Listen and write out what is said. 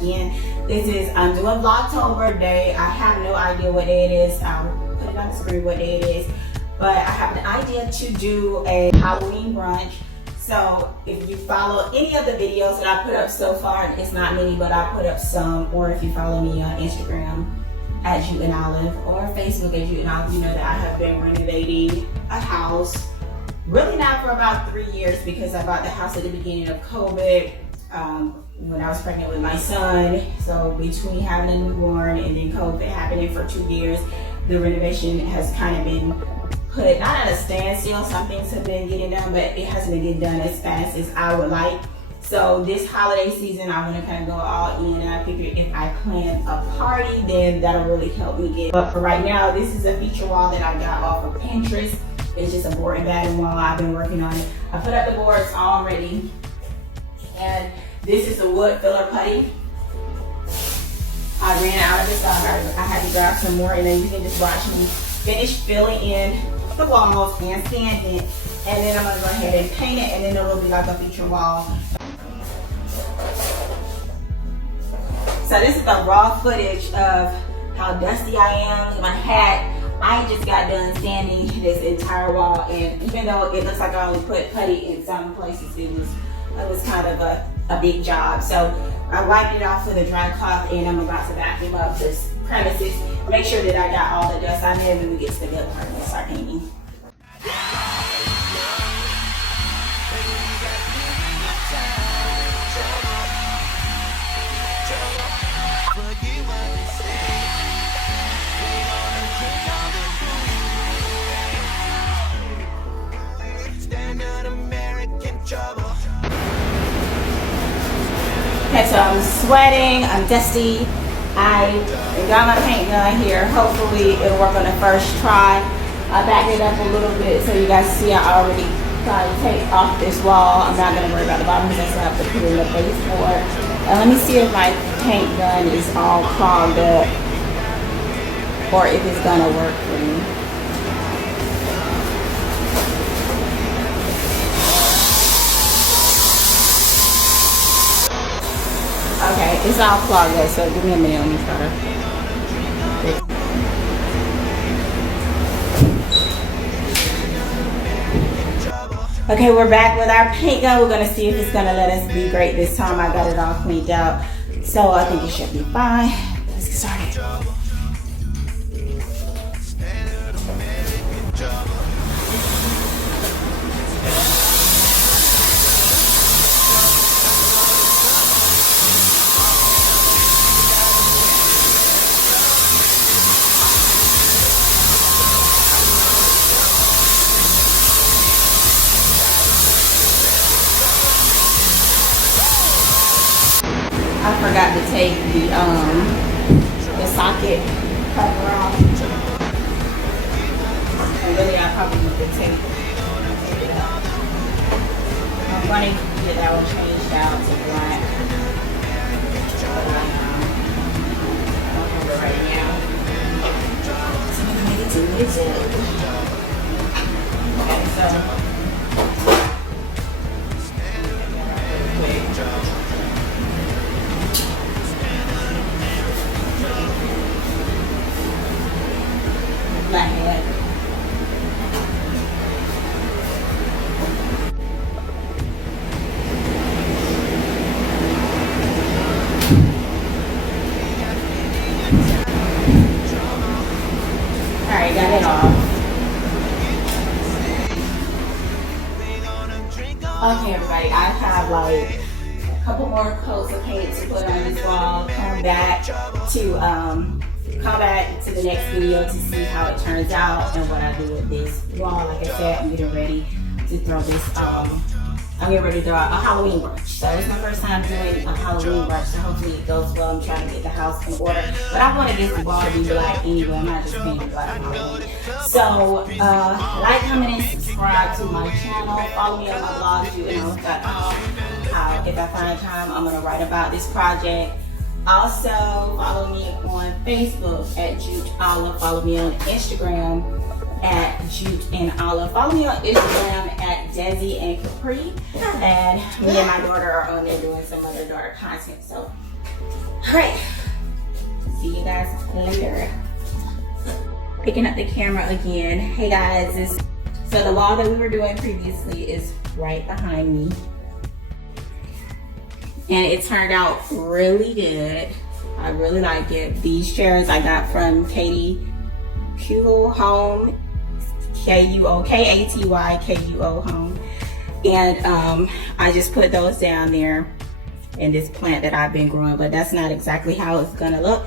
again. I'm doing Vlogtober day. I have no idea what day it is. I'll put it on the screen what day it is. But I have an idea to do a Halloween brunch. So if you follow any of the videos that I put up so far, and it's not many, but I put up some, or if you follow me on Instagram at Jute and Olive or Facebook at Jute and Olive, you know that I have been renovating a house. Really not for about 3 years, because I bought the house at the beginning of COVID when I was pregnant with my son. So between having a newborn and then COVID happening for 2 years, the renovation has kind of been put not at a standstill. Some things have been getting done, but it hasn't been getting done as fast as I would like. So this holiday season, I want to kind of go all in, and I figured if I plan a party, then that'll really help me get. But for right now, this is a feature wall that I got off of Pinterest. It's just a board and batten wall. I've been working on it. I put up the boards already, and this is the wood filler putty. I ran out of it, so I had to grab some more, and then you can just watch me finish filling in the walls and sanding it, and then I'm gonna go ahead and paint it, and then it'll be like a feature wall. So this is the raw footage of how dusty I am. My hat, I just got done sanding this entire wall, and even though it looks like I only put putty in some places, it was kind of a big job. So I wiped it off with a dry cloth, and I'm about to vacuum up this premises, make sure that I got all the dust out there, and then we get to the good part and start painting. Okay, so I'm sweating, I'm dusty. I got my paint gun here. Hopefully it'll work on the first try. I backed it up a little bit so you guys see I already got to take off this wall. I'm not gonna worry about the bottom because I still have to put in the baseboard. And let me see if my paint gun is all clogged up or if it's gonna work for me. Okay, it's all clogged up, so give me a minute, let me try to fix it. Okay, we're back with our paint gun. We're gonna see if it's gonna let us be great this time. I got it all cleaned out, so I think it should be fine. Let's get started. I forgot to take the socket cover off. And really, I probably need to take it out. I'm going to get that one changed out to black. But I don't have it right now. So I'm going to make it to Okay, so. Flathead. Alright, got it off. Okay, everybody, I have like a couple more coats of paint to put on this wall. Come back to the next video to see how it turns out and what I do with this wall. Like I said, I'm getting ready to throw this, I'm getting ready to throw a Halloween brunch. So it's my first time doing a Halloween brunch, so hopefully it goes well. I'm trying to get the house in order. But I want to get the wall to be black anyway. I'm not just painting black on Halloween. So, like, comment, and subscribe to my channel. Follow me on my blog, juteandolive.com. If I find time, I'm going to write about this project. Also, follow me on Facebook at Jute Olive. Follow me on Instagram at Jute and Olive. Follow me on Instagram at Desi and Capri. And me and my daughter are on there doing some other daughter content. So All right, see you guys later. Picking up the camera again. Hey guys, so the wall that we were doing previously is right behind me. And it turned out really good. I really like it. These chairs I got from Katie Kuo Home, Kuo, K-A-T-Y-K-U-O Home. And I just put those down there in this plant that I've been growing, but that's not exactly how it's gonna look.